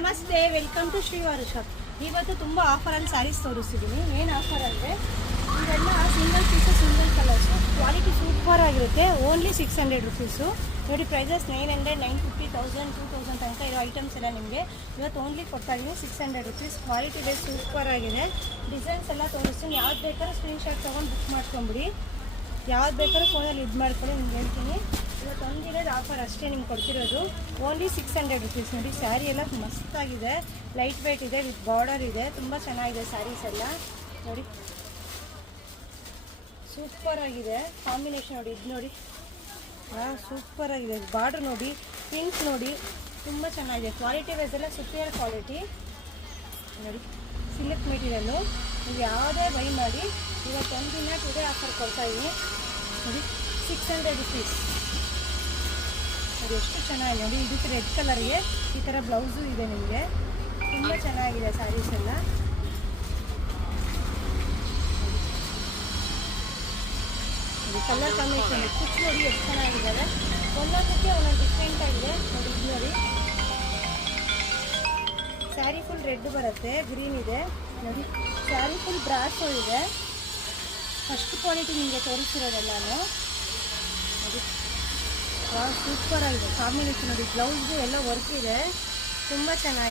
ನಮಸ್ತೆ, welcome to Srivaru shop. ಇವತ್ತು ತುಂಬ ಆಫರಲ್ಲಿ ಸ್ಯಾರೀಸ್ ತೋರಿಸ್ತಿದ್ದೀನಿ. ಏನು ಆಫರ್ ಅಂದರೆ ಇದೆಲ್ಲ single piece single colours, quality super ಆಗಿರುತ್ತೆ. Only 600 rupees. ನೋಡಿ ಪ್ರೈಸಸ್ 900, 950, 1000, 2000 ತನಕ ಇರೋ ಐಟಮ್ಸ್ ಎಲ್ಲ ನಿಮಗೆ ಇವತ್ತು ಓನ್ಲಿ ಕೊಡ್ತಾ ಇದ್ದೀನಿ 600 ರುಪೀಸ್. ಕ್ವಾಲಿಟಿ ಬೇಸ್ ಸೂಪರ್ ಆಗಿದೆ. ಡಿಸೈನ್ಸ್ ಎಲ್ಲ ತೋರಿಸ್ತೀನಿ. ಯಾವ್ದು ಬೇಕಾದ್ರೂ ಸ್ಕ್ರೀನ್ಶಾಟ್ ತೊಗೊಂಡು ಬುಕ್ ಮಾಡ್ಕೊಂಬಿಡಿ. ಯಾವ್ದು ಬೇಕಾದ್ರೂ ಫೋನಲ್ಲಿ ಇದು ಮಾಡ್ಕೊಳ್ಳಿ. ನಿಮ್ಗೆ ಹೇಳ್ತೀನಿ, ಇವತ್ತು ಒಂದಿರೋದು ಆಫರ್ ಅಷ್ಟೇ ನಿಮ್ಗೆ ಕೊಡ್ತಿರೋದು. Only 600 rupees. ನೋಡಿ ಸ್ಯಾರಿ ಎಲ್ಲ ಮಸ್ತಾಗಿದೆ, ಲೈಟ್ ವೆಯ್ಟ್ ಇದೆ, ವಿತ್ ಬಾರ್ಡರ್ ಇದೆ. ತುಂಬ ಚೆನ್ನಾಗಿದೆ ಸ್ಯಾರೀಸ್ ಎಲ್ಲ. ನೋಡಿ ಸೂಪರ್ ಆಗಿದೆ ಕಾಂಬಿನೇಷನ್. ನೋಡಿ ಇದು ನೋಡಿ, ಸೂಪರ್ ಆಗಿದೆ. ಬಾರ್ಡರ್ ನೋಡಿ, ಪಿಂಕ್ ನೋಡಿ, ತುಂಬ ಚೆನ್ನಾಗಿದೆ. ಕ್ವಾಲಿಟಿ ವೈಸ್ ಎಲ್ಲ ಸುಪೀರಿಯರ್ ಕ್ವಾಲಿಟಿ. ನೋಡಿ ಸಿಲ್ಕ್ ಮೆಟೀರಿಯಲ್ಲು. ನೀವು ಯಾವುದೇ ಬೈ ಮಾಡಿ ಇವತ್ತು ಒಂದಿನ ಟುಡೇ ಆಫರ್ ಕೊಡ್ತಾಯಿದ್ದೀನಿ. ನೋಡಿ 600 ರುಪೀಸ್. ಅದು ಎಷ್ಟು ಚೆನ್ನಾಗಿದೆ ನೋಡಿ. ಇದಕ್ಕೆ ರೆಡ್ ಕಲರ್ಗೆ ಈ ಥರ ಬ್ಲೌಸು ಇದೆ ನಿಮಗೆ. ತುಂಬ ಚೆನ್ನಾಗಿದೆ ಸ್ಯಾರೀಸ್ ಎಲ್ಲ. ನೋಡಿ ಕಲರ್ ಕಾಂಬಿನೇಷನ್ ಕುಚ್ ನೋಡಿ ಎಷ್ಟು ಚೆನ್ನಾಗಿದ್ದಾವೆ. ಒಂದೊಂದಕ್ಕೆ ಒಂದೊಂದು ಡಿಫ್ರೆಂಟ್ ಆಗಿದೆ. ನೋಡಿ ಇದು ನೋಡಿ, ಸ್ಯಾರಿ ಫುಲ್ ರೆಡ್ ಬರುತ್ತೆ, ಗ್ರೀನ್ ಇದೆ. ನೋಡಿ ಸ್ಯಾರಿ ಫುಲ್ ಬ್ರಾಸೋ ಇದೆ. ಫಸ್ಟ್ ಕ್ವಾಲಿಟಿ ನಿಮಗೆ ತೋರಿಸ್ತಿರೋದಲ್ಲ ನಾನು. ನೋಡಿ ಸೂಪರ್ ಆಗಿದೆ ಕಾಂಬಿನೇಷನ್. ನೋಡಿ ಬ್ಲೌಸ್ಗೆ ಎಲ್ಲ ವರ್ಕ್ ಇದೆ, ತುಂಬ ಚೆನ್ನಾಗಿದೆ.